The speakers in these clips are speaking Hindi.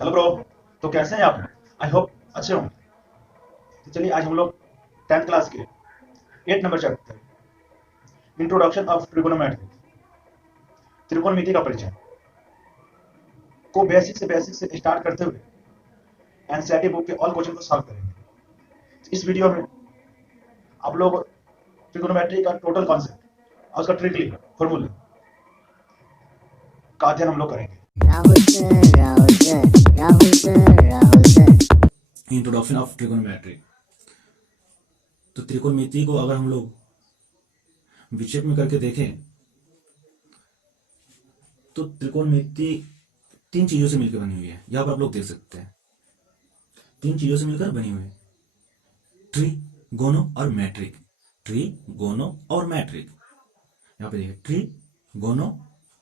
Hello bro. तो कैसे हैं आप? आई होप अच्छे हों। तो चलिए आज हम लोग 10th क्लास के 8 number chapter introduction of trigonometry त्रिकोणमिति का परिचय को बेसिक से स्टार्ट करते हुए एनसीईआरटी बुक के ऑल क्वेश्चन को सॉल्व करेंगे। इस वीडियो में आप लोग ट्रिगोनोमेट्री का टोटल कॉन्सेप्ट और उसका ट्रिकली फॉर्मूला का अध्ययन हम लोग करेंगे। Rahul sir, Rahul sir, Rahul sir, Rahul sir. Introduction of trigonometry. तो त्रिकोणमिति को अगर हम लोग विक्षेप में करके देखें तो त्रिकोणमिति तीन चीजों से मिलकर बनी हुई है। यहां पर आप लोग देख सकते हैं तीन चीजों से मिलकर बनी हुई है, ट्री, गोनो और मैट्रिक। ट्री, गोनो और मैट्रिक। यहां पे देखिए ट्री, गोनो,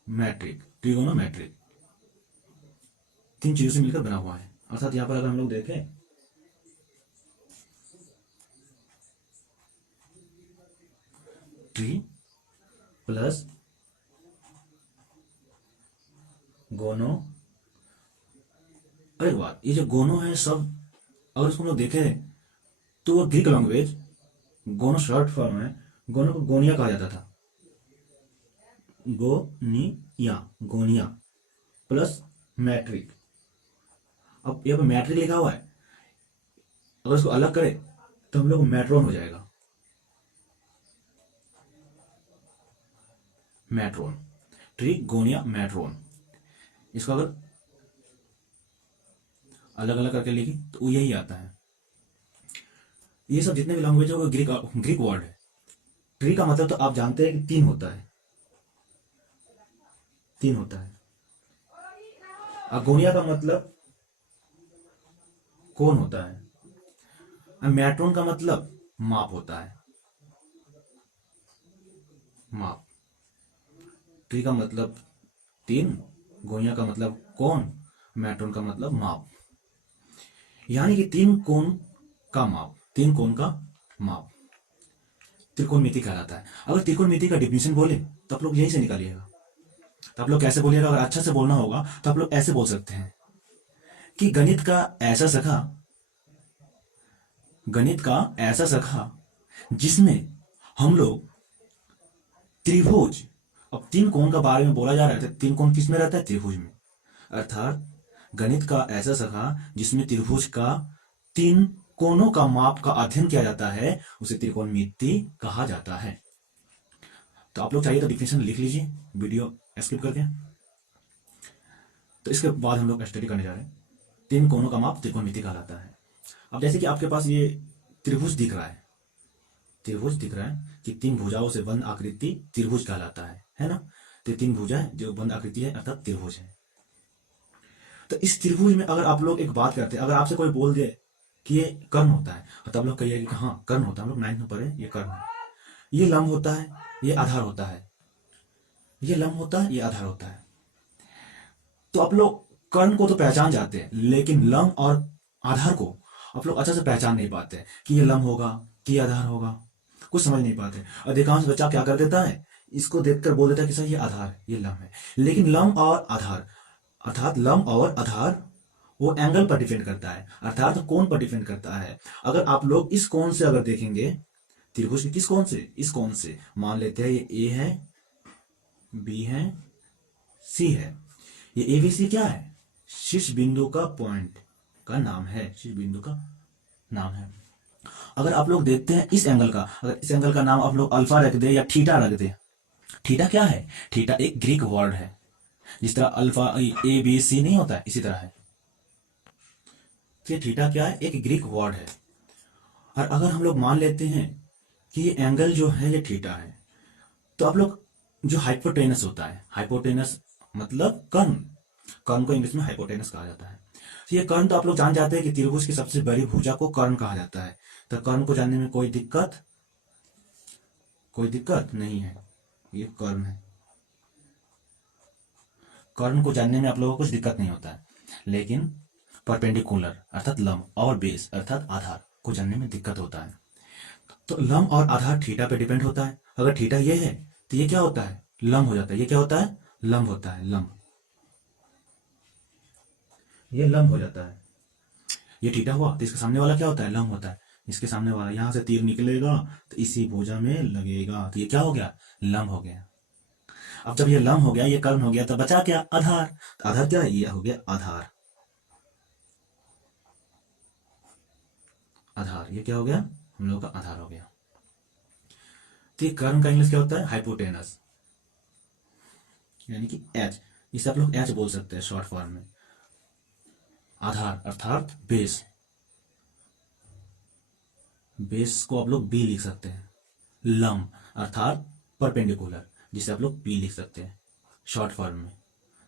मैट्रिक, ट्रीगोनो मैट्रिक तीन चीजों से मिलकर बना हुआ है। अर्थात यहां पर अगर हम लोग देखें ट्री प्लस गोनो। अरे वाह, ये जो गोनो है सब अगर इसको हम लोग देखें तो वो ग्रीक लैंग्वेज गोनो शॉर्ट फॉर्म है। गोनो को गोनिया कहा जाता था। गोनिया, गोनिया प्लस मैट्रिक। अब यहाँ पे मैट्रिक लिखा हुआ है, अगर इसको अलग करें तो हम लोग मैट्रोन हो जाएगा। मैट्रोन, ट्री, गोनिया, मैट्रोन। इसको अगर अलग अलग करके लिखी तो यही आता है। ये सब जितने भी लैंग्वेज है वो ग्रीक ग्रीक वर्ड है। ट्री का मतलब तो आप जानते हैं कि तीन होता है, तीन होता है। अगोनिया का मतलब कौन होता है। मैट्रोन का मतलब माप होता है, माप। ट्री का मतलब तीन, गोनिया का मतलब कौन, मैट्रोन का मतलब माप। यानी कि तीन कोण का माप, तीन कोण का माप त्रिकोणमिति कहलाता है। अगर त्रिकोणमिति का डिफिनेशन बोले तो आप लोग यही से निकालिएगा। तो आप लोग कैसे बोलिएगा? अगर अच्छा से बोलना होगा तो आप लोग ऐसे बोल सकते हैं कि गणित का ऐसा शाखा जिसमें हम लोग त्रिभुज, अब तीन कोण का बारे में बोला जा रहा है, तीन कोण किस में रहता है? त्रिभुज में। अर्थात गणित का ऐसा शाखा जिसमें त्रिभुज का तीन कोणों का माप का अध्ययन किया जाता है उसे त्रिकोणमिति कहा जाता है। तो आप लोग चाहिए तो डिफिनेशन लिख लीजिए, वीडियो स्किप करके। तो इसके बाद हम लोग स्टडी करने जा रहे हैं। तीन कोणों का माप त्रिकोणमिति कहलाता है। अब जैसे कि आपके पास ये त्रिभुज दिख रहा है, त्रिभुज दिख रहा है कि तीन भुजाओं से बंद आकृति त्रिभुज कहलाता है ना। तो तीन भुजा है जो बंद आकृति है अर्थात त्रिभुज है। तो इस त्रिभुज में अगर आप लोग एक बात करते हैं, अगर आपसे कोई बोल दे कि ये कर्ण होता है तो आप लोग कहिए कि हाँ कर्ण होता है, हम लोग 9th में पढ़े ये कर्ण है, ये लंब होता है, ये आधार होता है, ये लंब होता है, ये आधार होता है। तो आप लोग कर्ण को तो पहचान जाते हैं, लेकिन लंब और आधार को आप लोग अच्छा से पहचान नहीं पाते कि ये लंब होगा कि ये आधार होगा, कुछ समझ नहीं पाते। अधिकांश बच्चा क्या कर देता है, इसको देखकर बोल देता है कि सर ये आधार है, ये लंब है। लेकिन लंब और आधार, अर्थात लंब और आधार वो एंगल पर डिपेंड करता है, अर्थात कोण पर डिपेंड करता है। अगर आप लोग इस कोण से अगर देखेंगे त्रिभुज के, किस कोण से? इस कोण से। मान लेते हैं ये ए है, बी है, सी है। ये ए बी सी क्या है? शीर्ष बिंदु का पॉइंट का नाम है, शीर्ष बिंदु का नाम है। अगर आप लोग देखते हैं इस एंगल का, अगर इस एंगल का नाम आप लोग अल्फा रख दे या थीटा रख दे। थीटा क्या है? थीटा एक ग्रीक वर्ड है। जिस तरह अल्फा ए बी सी नहीं होता है, इसी तरह है। तो ये थीटा क्या है? एक ग्रीक वर्ड है। और अगर हम लोग मान लेते हैं कि ये एंगल जो है ये थीटा है, तो आप लोग जो हाइपोटेनस होता है, हाइपोटेनस मतलब कर्ण, कर्ण को इंग्लिश में हाइपोटेनस कहा जाता है। तो ये कर्ण तो आप लोग जान जाते हैं कि त्रिभुज की सबसे बड़ी भुजा को कर्ण कहा जाता है। तो कर्ण को जानने में कोई दिक्कत नहीं है, ये कर्ण है। कर्ण को जानने में आप लोगों को कुछ दिक्कत नहीं होता है, लेकिन परपेंडिकुलर अर्थात लंब और बेस अर्थात आधार को जानने में दिक्कत होता है। तो लंब और आधार थीटा पे डिपेंड होता है। अगर थीटा ये है तो ये क्या होता है? लंब हो जाता है। ये क्या होता है? लंब होता है, लंब। ये लंब हो जाता है। ये थीटा हुआ तो इसके सामने वाला क्या होता है, लंब होता है। इसके सामने वाला यहां से तीर निकलेगा तो इसी भुजा में लगेगा, तो ये क्या हो गया, लंब हो गया। अब जब ये लंब हो गया, ये कर्ण हो गया, तो बचा क्या, आधार। तो आधार क्या है, ये हो गया आधार। आधार ये क्या हो गया, हम लोग का आधार हो गया। तो ये कर्ण का इंग्लिश क्या होता है, हाइपोटेनस, यानी कि एच। इसे आप लोग एच बोल सकते हैं शॉर्ट फॉर्म में। आधार अर्थात बेस, बेस को आप लोग बी लिख सकते हैं। लंब अर्थात परपेंडिकुलर, जिसे आप लोग पी लिख सकते हैं शॉर्ट फॉर्म में।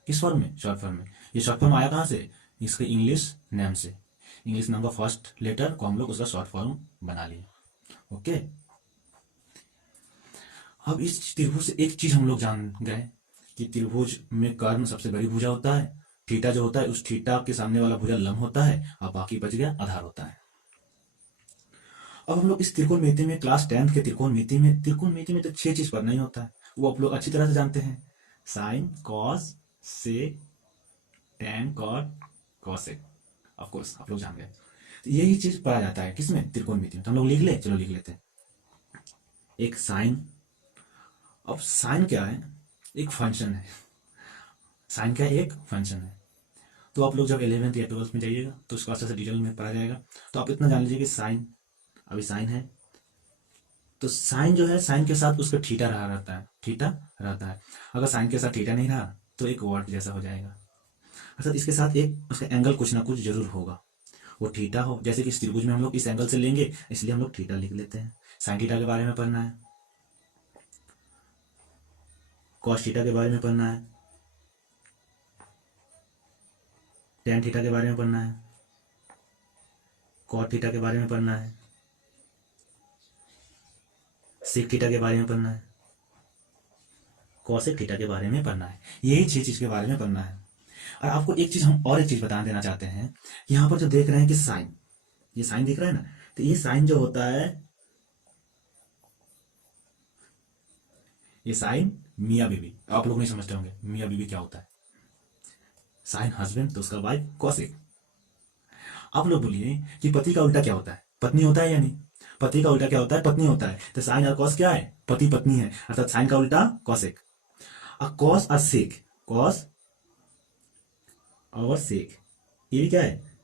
किस फॉर्म में, शॉर्ट फॉर्म में। ये शॉर्ट फॉर्म आया कहां से, इसके इंग्लिश नेम से। इंग्लिश नाम का फर्स्ट लेटर को हम लोग उसका शॉर्ट फॉर्म बना लिए। ओके, अब इस त्रिभुज से एक चीज हम लोग जान गए कि त्रिभुज में कर्ण सबसे बड़ी भुजा होता है, थीटा जो होता है उस थीटा के सामने वाला भुजा लंब होता है, और बाकी बच गया आधार होता है। अब हम लोग इस त्रिकोणमिति में क्लास 10th के त्रिकोणमिति में तो 6 चीज पढ़ना ही होता है, वो आप लोग अच्छी तरह से जानते हैं। Sine, cos, sec, tan, cot, cosec, of course आप लोग जान गए। तो यही चीज पढ़ा जाता है किसमें, त्रिकोणमिति में। तो हम लोग लिख ले, चलो लिख लेते हैं। एक साइन, अब साइन क्या है, एक फंक्शन है। साइन क्या है, एक फंक्शन है। तो आप लोग जब 11th या 12th में जाइएगा तो उसको अच्छे से डिटेल में पढ़ा जाएगा। तो आप इतना जान लीजिए कि साइन, अभी साइन है तो साइन जो है, साइन के साथ उसका थीटा रहा रहता है, थीटा रहता है। अगर साइन के साथ थीटा नहीं रहा तो एक वर्ड जैसा हो जाएगा, अर्थात इसके साथ एक उसका एंगल कुछ ना कुछ जरूर होगा, वो थीटा हो। जैसे कि इस त्रिभुज में हम लोग इस एंगल से लेंगे, इसलिए हम लोग थीटा लिख लेते हैं। साइन थीटा के बारे में पढ़ना है, कॉस थीटा के बारे में पढ़ना है, टेन थीटा के बारे में पढ़ना है, कॉट थीटा के बारे में पढ़ना है, सेक थीटा के बारे में पढ़ना है, कॉसेक थीटा के बारे में पढ़ना है। यही 6 चीज के बारे में पढ़ना है। और आपको एक चीज हम और एक चीज बता देना चाहते हैं। यहां पर जो देख रहे हैं कि साइन, ये साइन दिख रहा है ना, तो ये साइन जो होता है, ये साइन मियां बीवी, आप लोग नहीं समझते होंगे मियां बीवी क्या होता है। साइन हस्बैंड तो उसका वाइफ कॉसेक। आप लोग बोलिए कि पति का उल्टा क्या होता है, पत्नी होता है या नहीं। पति का उल्टा क्या होता है, पत्नी होता है। तो साइन और कॉस क्या है, पति पत्नी है, अर्थात साइन का उल्टा कॉसेक। और कॉस और सेक, कॉस और सेक ये भी क्या है,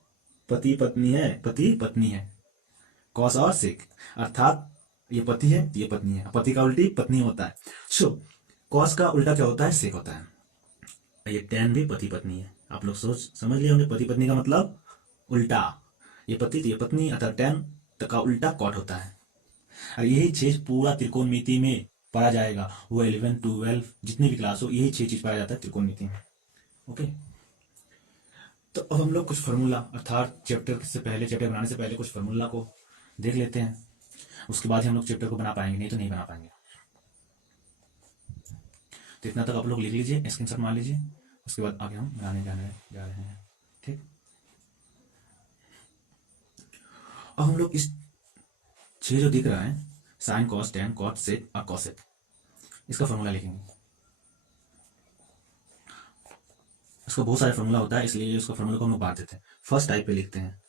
पति पत्नी है, पति पत्नी है। कॉस और सेक अर्थात ये पति है, ये पत्नी है, पति का उल्टी पत्नी होता है। सो कॉस का उल्टा क्या होता है, सेक होता है। ये टेन भी पति पत्नी है। आप लोग सोच समझ लिए होंगे, पति पत्नी का मतलब उल्टा, ये पति तो ये पत्नी, अर्थात टेन का उल्टा कॉट होता है। और यही चीज पूरा त्रिकोणमिति में पढ़ा जाएगा। वो 11, 12 जितनी भी क्लास हो, यही 6 चीज पढ़ा जाता है त्रिकोणमिति में। ओके, तो अब हम लोग कुछ फार्मूला, अर्थात चैप्टर से पहले, चैप्टर बनाने से पहले कुछ फार्मूला को देख लेते हैं। उसके बाद ही हम लोग चैप्टर को बना पाएंगे, नहीं तो नहीं बना पाएंगे। तो इतना तक आप लोग लिख लीजिए, स्क्रीनशॉट मार लीजिए, उसके बाद आगे हम बनाने जा रहे हैं। ठीक, अब हम लोग इस 6 जो दिख रहा है, साइन, कॉस, टेन, कॉट, सेक और कॉसेक, इसका फॉर्मूला लिखेंगे। इसका बहुत सारे फॉर्मूला होता है, इसलिए उसका फॉर्मूला को हम लोग बांट देते हैं। फर्स्ट टाइप पे लिखते हैं,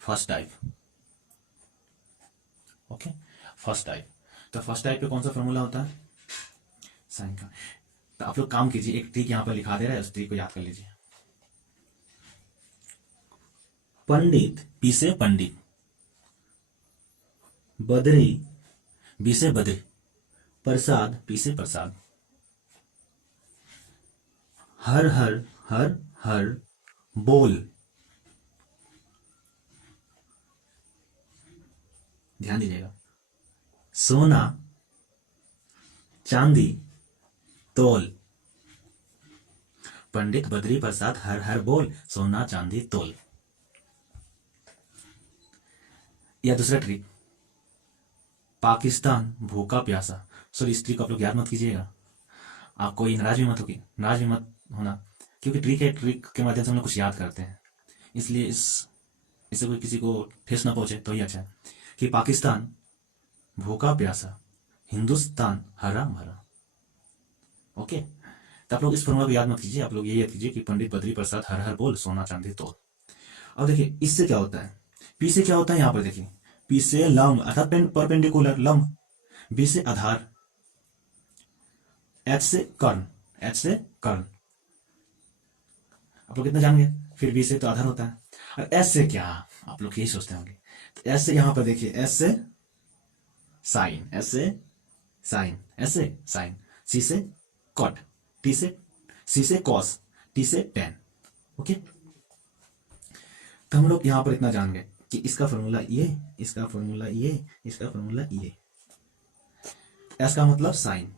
first type. Okay, first type. तो फर्स्ट टाइप पे कौन सा फॉर्मूला होता है, साइन का। तो आप लोग काम कीजिए, एक ट्रिक यहां पर लिखा दे रहा है, उस ट्रिक को याद कर लीजिए। पंडित पी से पंडित, बदरी बी से बद्री, प्रसाद पी से प्रसाद, हर हर हर हर बोल, ध्यान दीजिएगा, सोना चांदी तोल। पंडित बद्री प्रसाद हर हर बोल, सोना चांदी तोल। या दूसरा ट्रिक, पाकिस्तान भूखा प्यासा। सॉरी, इस ट्रिक को आप लोग याद मत कीजिएगा, आपको ये नाराज भी मत होना, क्योंकि ट्रिक है, ट्रिक के माध्यम से हम लोग कुछ याद करते हैं, इसलिए इससे कोई किसी को ठेस ना पहुंचे तो ही अच्छा है। कि पाकिस्तान भूखा प्यासा, हिंदुस्तान हरा भरा। ओके, तो आप लोग इस फॉर्मूला को याद मत कीजिए, आप लोग ये याद कीजिए कि पंडित बद्री प्रसाद हर हर बोल सोना चांदी तोल। अब देखिए इससे क्या होता है, पी से क्या होता है, यहाँ पर देखिए पी से लंब अर्थात परपेंडिकुलर लंब, बी से आधार, एच से कर्ण, एच से कर्ण, आप लोग कितना जान गए। फिर बी से तो आधार होता है, और एस से क्या, आप लोग यही सोचते होंगे, तो एस से यहां पर देखिए एस से साइन, एस से साइन, एस से साइन, सी से कॉट, टी से सी से कॉस, टी से टेन। ओके, तो हम लोग यहां पर इतना जान गए कि इसका फॉर्मूला ये, इसका फॉर्मूला ये, इसका फॉर्मूला ये। एस का मतलब साइन,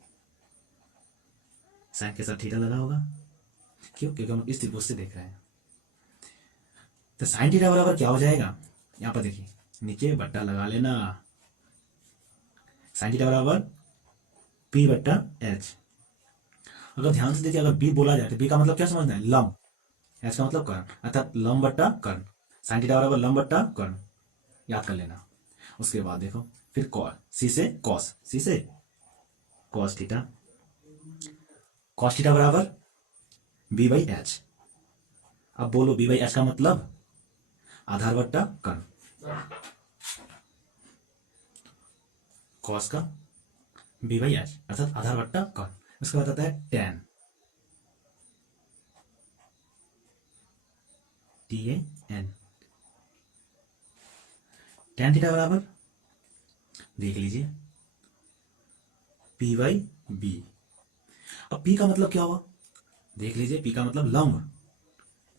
साइन के साथ थीटा लगा होगा, क्यों, क्योंकि हम इस त्रिभुज से देख रहे हैं। तो साइन थीटा बराबर क्या हो जाएगा, यहां पर देखिए नीचे बट्टा लगा लेना, साइन थीटा बराबर पी बट्टा एच। अगर ध्यान से देखिए, अगर बी बोला जाए तो बी का मतलब क्या समझना है, लंब, एच का मतलब कर्ण, अर्थात लंब बट्टा कर्ण, साइन थीटा बराबर लंब बट्टा कर्ण, याद कर लेना। उसके बाद देखो फिर कॉस, सी से कॉस, सी से कॉस थीटा, कॉस थीटा बराबर बी बाई एच। अब बोलो बी बाई एच का मतलब आधार बट्टा कर्ण, कॉस का बी बाई एच अर्थात आधार बट्टा कर्ण। उसके बाद आता है tan, T A N, tan theta बराबर देख लीजिए पी बाई बी। अब पी का मतलब क्या हुआ, देख लीजिए पी का मतलब लंब,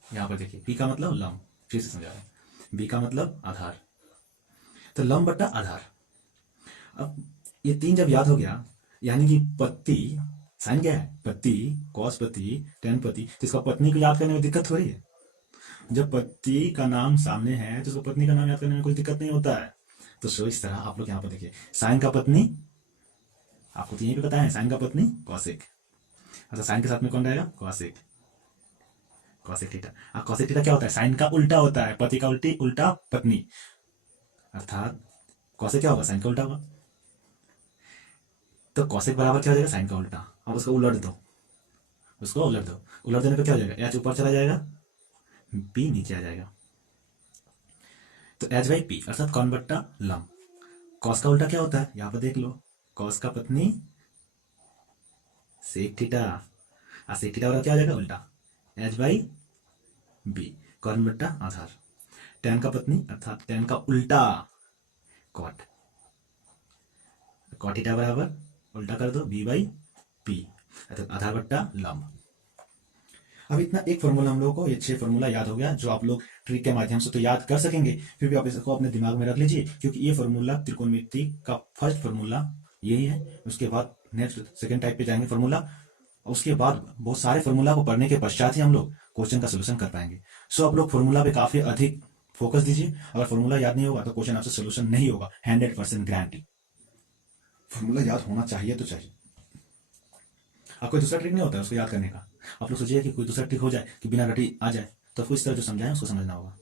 यहां पर देखिए पी का मतलब लंब, फिर से समझा रहे हैं, बी का मतलब आधार, तो लंब बट्टा आधार। अब ये तीन जब याद हो गया, यानी कि पत्ती, साइन क्या है, पत्ती, कॉस पत्ती, टेन पत्ती, तो इसका पत्नी को याद करने में दिक्कत हो रही है। जब पत्ती का नाम सामने है तो उसको पत्नी का नाम याद करने में कोई दिक्कत नहीं होता है। तो सो इस तरह आप लोग यहाँ पर देखिए, साइन का पत्नी, आपको तो यहीं पे पता है, साइन का पत्नी कॉसेक, अच्छा साइन के साथ में कौन रहेगा, कॉसेक, कॉसेक थीटा। अब कॉसेक थीटा क्या होता है, साइन का उल्टा होता है, पति का उल्टी उल्टा पत्नी, अर्थात कॉसेक क्या होगा, साइन का उल्टा होगा। तो कॉसेक बराबर क्या हो जाएगा, साइन का उल्टा। अब उसको उलट दो, उसको उलट दो, उलट देने पे क्या हो जाएगा, एच ऊपर चला जाएगा, पी नीचे आ जाएगा, तो एच बाई पी अर्थात कौन बट्टा लंब। कॉस का उल्टा क्या होता है, यहां पर देख लो, कॉस का पत्नी सेक थीटा, सेक थीटा बराबर क्या हो जाएगा, उल्टा एच बाई बी, कौन बट्टा आधार, टेन का पत्नी अर्थात टेन का उल्टा कॉट, कॉट थीटा बराबर उल्टा कर दो बी बाई पी अर्थात आधार बट्टा लंब। अब इतना एक फॉर्मूला हम लोगों को, ये 6 फॉर्मूला याद हो गया, जो आप लोग ट्रिक के माध्यम से तो याद कर सकेंगे, फिर भी आप इसको अपने दिमाग में रख लीजिए, क्योंकि ये फॉर्मूला त्रिकोणमिति का फर्स्ट फॉर्मूला यही है। उसके बाद नेक्स्ट सेकंड टाइप पे जाएंगे फॉर्मूला, उसके बाद बहुत सारे फॉर्मूला को पढ़ने के पश्चात ही हम लोग क्वेश्चन का सोल्यूशन कर पाएंगे। सो आप लोग फॉर्मूला पे काफी अधिक फोकस दीजिए, अगर फॉर्मूला याद नहीं होगा तो क्वेश्चन आपसे सोल्यूशन नहीं होगा, 100% गारंटी। फॉर्मूला याद होना चाहिए तो चाहिए, अब कोई दूसरा ट्रिक नहीं होता है उसको याद करने का। आप लोग सोचिए कि कोई दूसरा ट्रिक हो जाए कि बिना रटी आ जाए, तो आपको इस तरह जो समझाएं उसको समझना होगा,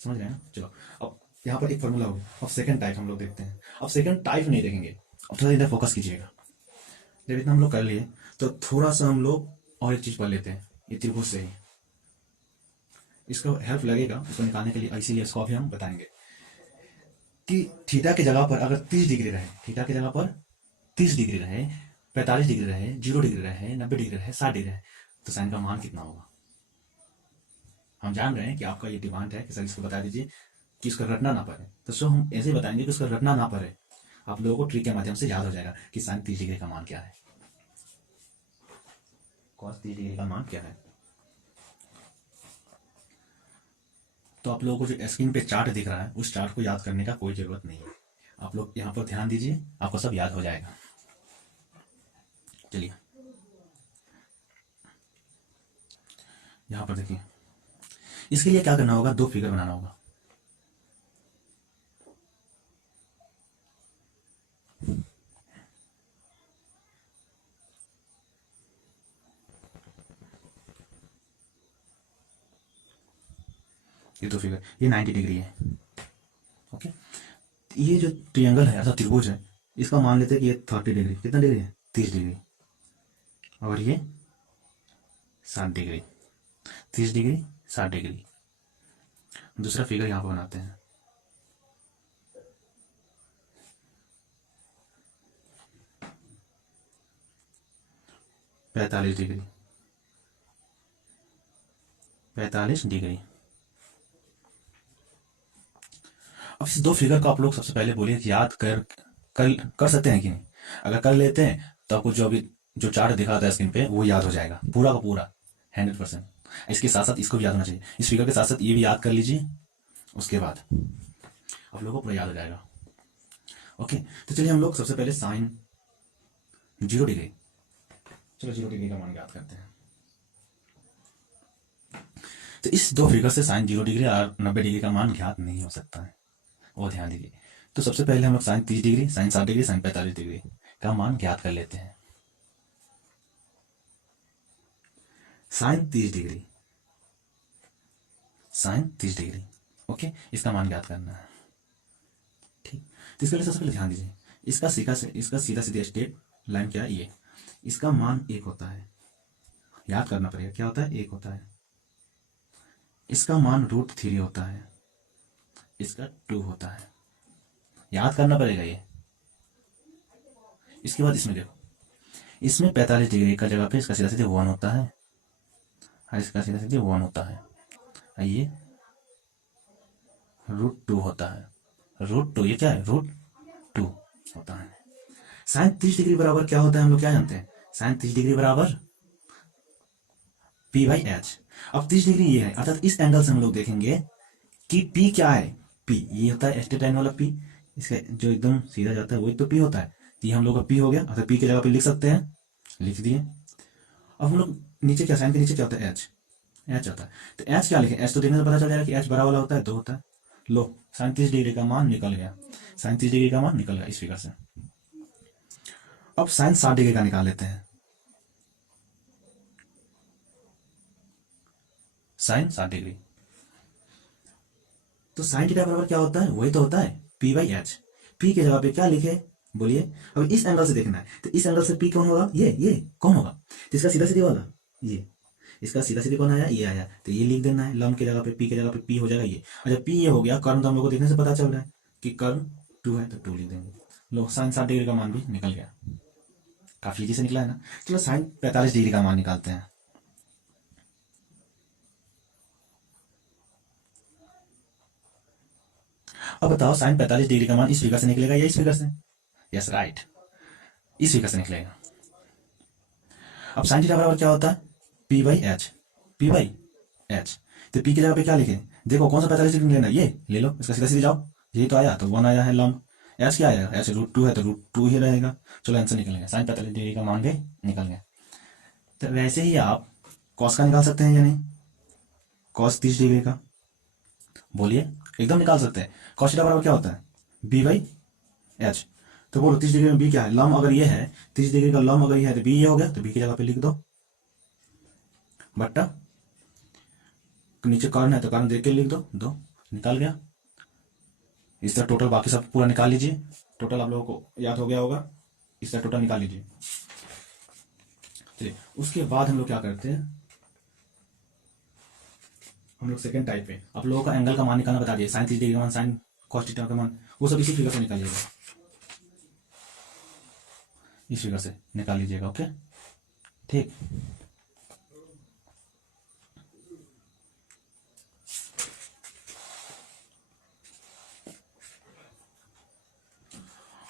समझ रहे हैं ना। चलो अब यहाँ पर एक फॉर्मूला होगा, अब सेकंड टाइप हम लोग देखते हैं। अब सेकंड टाइप नहीं देखेंगे, अब थोड़ा इधर फोकस कीजिएगा। जब इतना हम लोग कर लिए तो थोड़ा सा हम लोग और एक चीज पढ़ लेते हैं, ये त्रिभुज से ही इसको हेल्प लगेगा उसको निकालने के लिए, इसीलिए इसको अभी हम बताएंगे कि थीटा की जगह पर अगर 30 डिग्री रहे, थीटा की जगह पर 30 डिग्री रहे, 45 डिग्री रहे, 0 डिग्री रहे, 90 डिग्री रहे, 60 डिग्री रहे, तो साइन का मान कितना होगा। हम जान रहे हैं कि आपका ये डिमांड है कि सर इसको बता दीजिए कि इसका रटना ना पड़े, तो सो हम ऐसे ही बताएंगे कि उसका रटना ना पड़े, आप लोगों को ट्रिक के माध्यम से याद हो जाएगा कि साइन 30 डिग्री का मान क्या है, कॉस 30 डिग्री का मान क्या है। तो आप लोगों को जो स्क्रीन पे चार्ट दिख रहा है उस चार्ट को याद करने का कोई जरूरत नहीं है, आप लोग यहाँ पर ध्यान दीजिए, आपको सब याद हो जाएगा। चलिए यहां पर देखिए, इसके लिए क्या करना होगा, 2 फिगर बनाना होगा। ये 2 फिगर, ये 90 डिग्री है, ओके। ये जो ट्रायंगल है अर्थात त्रिभुज है, इसका मान लेते हैं कि ये 30 डिग्री, कितना डिग्री है, 30 डिग्री, और ये 60 डिग्री, 30 डिग्री, 60 डिग्री। दूसरा फिगर यहाँ पर बनाते हैं। पैंतालीस डिग्री, 45 डिग्री। अब इस दो फिगर को आप लोग सबसे पहले बोलिए कि याद कर सकते हैं कि नहीं। अगर कर लेते हैं तो आपको जो अभी जो चार्ट दिखा था स्क्रीन पे वो याद हो जाएगा पूरा का पूरा 100%। इसके साथ साथ इसको भी याद होना चाहिए, इस फिगर के साथ साथ ये भी याद कर लीजिए, उसके बाद आप लोगों को पूरा याद हो जाएगा। ओके, तो चलिए हम लोग सबसे पहले साइन 0 डिग्री, चलो 0 डिग्री का मान याद करते हैं। तो इस दो फिगर से साइन 0 डिग्री और 90 डिग्री का मान ज्ञात नहीं हो सकता है, वो ध्यान दीजिए। तो सबसे पहले हम लोग sine 30 degree, sine 60 degree, sine 45 degree का मान ज्ञात कर लेते हैं। Sine 30 degree, sine 30 degree, okay, इसका मान ज्ञात करना है। ठीक, तो इसके लिए सबसे पहले ध्यान दीजिए, इसका सीधा सीधा स्ट्रेट लाइन क्या है, ये इसका मान 1 होता है, याद करना पड़ेगा क्या होता है, 1 होता है। इसका मान √3 होता है, इसका 2 होता है, याद करना पड़ेगा ये। इसके बाद इसमें देखो, इसमें 45 डिग्री का जगह पे इसका सीधा सीधे 1 होता है और इसका सीधा सीधे 1 होता है, ये √2 होता है, √2 ये क्या है, √2 होता है। साइन 30 डिग्री बराबर क्या होता है, हम लोग क्या जानते हैं, साइन 30 डिग्री बराबर P/H। अब 30 डिग्री ये है, अर्थात इस एंगल से हम लोग देखेंगे कि P क्या है, P ये होता है स्ट्रेट लाइन वाला P, इसका जो एकदम सीधा जाता है वही तो P होता है। तो ये हम लोग का P हो गया, अर्थात P की जगह पे लिख सकते हैं, लिख दिए। अब हम लोग नीचे क्या, साइन के नीचे क्या होता है, H आता है। तो H क्या लिखे, H तो देखने से पता चल जाएगा कि H बड़ा वाला होता है, 2 होता है। लो, साइन 30 डिग्री का मान निकल गया, साइन 30 डिग्री का मान निकल गया इस फिगर से। अब साइन 60 डिग्री का निकाल लेते हैं, साइन 60 डिग्री। तो साइन थीटा बराबर क्या होता है, वही तो होता है P/H। P के जगह पे क्या लिखे, बोलिए। अब इस एंगल से देखना है, तो इस एंगल से P कौन होगा, ये कौन होगा, तो इसका सीधा सीधी वाला ये, इसका सीधा सीधी कौन आया, ये आया, तो ये लिख देना है, लंब की जगह पे P की जगह पे P हो जाएगा ये। और जब P ये हो गया, कर्म तो हम लोग को देखने से पता चल रहा है कि कर्म 2 है, तो 2 लिख देंगे। लो, साइन 60 डिग्री का मान भी निकल गया, काफी इजी से निकला है ना। चलो साइन 45 डिग्री का मान निकालते हैं। अब बताओ, साइन 45 डिग्री का मान इस फिगर से निकलेगा या इस फिगर से, यस राइट, इस फिगर से निकलेगा। अब साइन थीटा बराबर क्या होता है, P/H, P/H। तो P की जगह पे क्या लिखे, देखो कौन सा 45 डिग्री लेना है, ये ले लो, इसका सीधा सीधे जाओ, यही तो आया, तो 1 आया है लंब। H क्या आएगा, H √2 है, तो √2 ही रहेगा। चलो आंसर निकल गया, साइन 45 डिग्री का मान भी निकल गया। तो वैसे ही आप कॉस का निकाल सकते हैं या नहीं, कॉस 30 डिग्री का, बोलिए, एकदम निकाल सकते हैं। कॉस थीटा बराबर क्या होता है, B/H। तो बोलो 30 डिग्री में B क्या है, लंब अगर ये है, 30 डिग्री का लंब अगर ये है, तो B ये हो गया, तो B की जगह पे लिख दो बट्टा, नीचे कर्ण है तो कर्ण देख के लिख दो, 2 निकाल गया। इस तरह टोटल बाकी सब पूरा निकाल लीजिए, टोटल आप लोगों को याद हो गया होगा, इस तरह टोटल निकाल लीजिए। चलिए, उसके बाद हम लोग क्या करते हैं, हम लोग सेकंड टाइप पे आप लोगों का एंगल का मान निकालना बता दिए, साइन 30 डिग्री का मान, साइन कॉस थीटा का मान, वो सब इसी फिगर से निकालिएगा, इस फिगर से निकाल लीजिएगा। ओके, ठीक।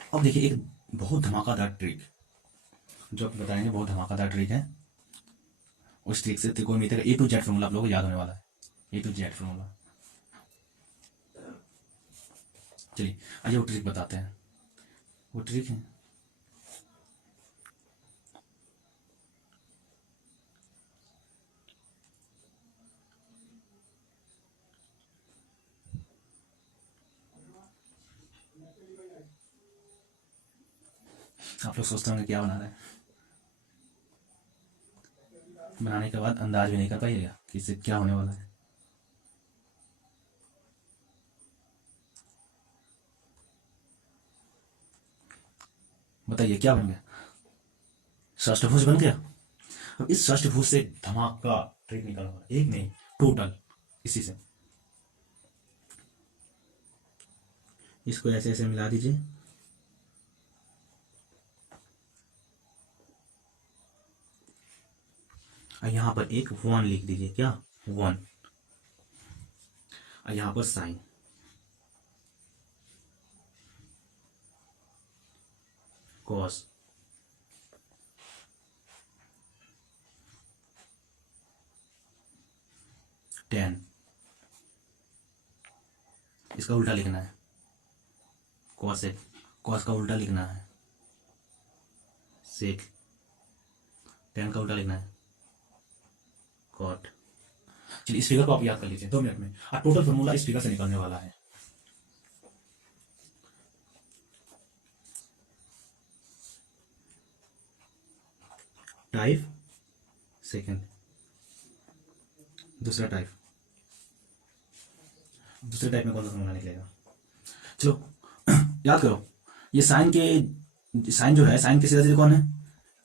अब देखिए एक बहुत धमाकेदार ट्रिक जो आप बताएंगे, बहुत धमाकेदार ट्रिक है। उस ट्रिक से त्रिकोणमिति का A to Z फॉर्मूला आप लोगों को याद होने वाला है, A to Z फॉर्मूला। चलिए आइए वो ट्रिक बताते हैं, वो ट्रिक है, आप लोग सोचते होंगे क्या बना रहे हैं, बनाने के बाद अंदाज भी नहीं कर पाइएगा कि इससे क्या होने वाला है। बताइए क्या बन गया, षष्ठभुज बन गया। अब इस षष्ठभुज से धमाका ट्रिक निकलने वाला, एक नहीं टोटल इसी से। इसको ऐसे ऐसे मिला दीजिए, और यहां पर एक 1 लिख दीजिए, क्या 1, और यहां पर साइन, कॉस, टेन, इसका उल्टा लिखना है, कॉसेक, कॉस का उल्टा लिखना है सेक, टेन का उल्टा लिखना है कॉट। चलिए इस फिगर को आप याद कर लीजिए 2 मिनट में, और टोटल फॉर्मूला इस फिगर से निकलने वाला है। टाइप सेकंड, दूसरा टाइप, दूसरे टाइप में कौन सा फॉर्मूला निकलेगा? चलो याद करो, ये साइन के, साइन जो है, साइन के सीधा सीधे कौन है?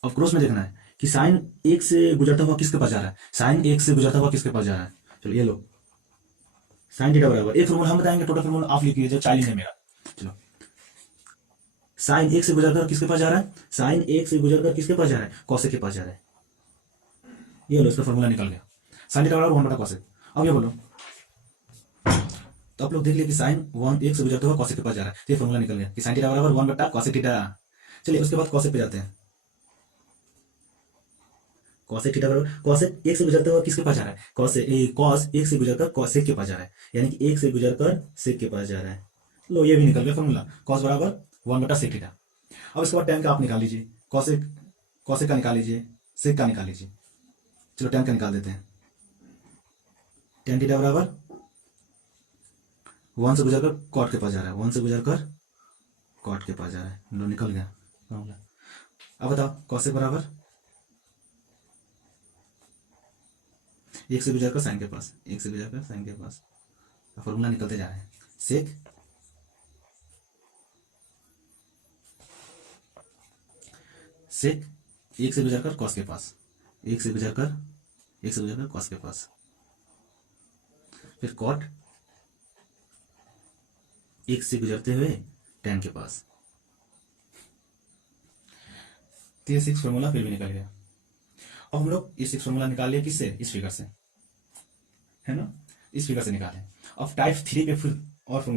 अब क्रॉस में देखना है कि साइन 1 से गुजरता हुआ किसके पास जा रहा है, साइन 1 से गुजरता हुआ किसके पास जा रहा है। चलो ये लो, साइन थीटा बराबर, एक फॉर्मूला हम बताएंगे, टोटल फॉर्मूला आप लिखिए जो चाइल्ड है मेरा। चलो साइन 1 से गुजरकर किसके पास जा रहा है, साइन 1 से गुजरकर किसके पास जा रहा है, कॉसेक के पास जा रहा है। ये लो, इसका फॉर्मूला निकल गया, साइन थीटा बराबर 1/cosec। अब ये बोलो, तो आप लोग देख लिए कि साइन 1 से गुजरते हुए कॉसेक के पास जा रहा है, तो ये फॉर्मूला निकल गया कि साइन थीटा बराबर 1/cosec थीटा। चलिए उसके बाद कॉसेक पे जाते हैं, कॉसेक थीटा बराबर, कॉसेक 1 से गुजरते हुए किसके पास जा रहा है, कॉस 1 से गुजरकर कॉसेक के पास जा रहा है, यानी कि 1 से गुजरकर सेक के पास जा रहा है। लो ये भी निकल गया फॉर्मूला, कॉस बराबर 1/sec थीटा। अब इसके बाद टेन का आप निकाल लीजिए, कॉसेक, कॉसेक का निकाल लीजिए, सेक का निकाल लीजिए। चलो टेन का निकाल देते हैं, टेन थीटा बराबर 1 से गुजरकर कॉट के पास जा रहा है, 1 से गुजरकर कॉट के पास जा रहा है, लो निकल गया फॉर्मूला। अब बताओ कॉसेक बराबर 1 से गुजरकर साइन के पास, 1 से गुजरकर साइन के पास, फॉर्मूला निकलते जा रहे हैं, सेक सेक 1 से गुजरकर कॉस के पास, 1 से गुजरकर कॉस के पास, फिर कॉट 1 से गुजरते हुए टेन के पास। तो ये 6 फॉर्मूला फिर भी निकल गया। अब हम लोग ये 6 फॉर्मूला निकाल लिया किससे, इस फिगर से, है ना, इस फिगर से निकाले। अब टाइप 3 पे फिर और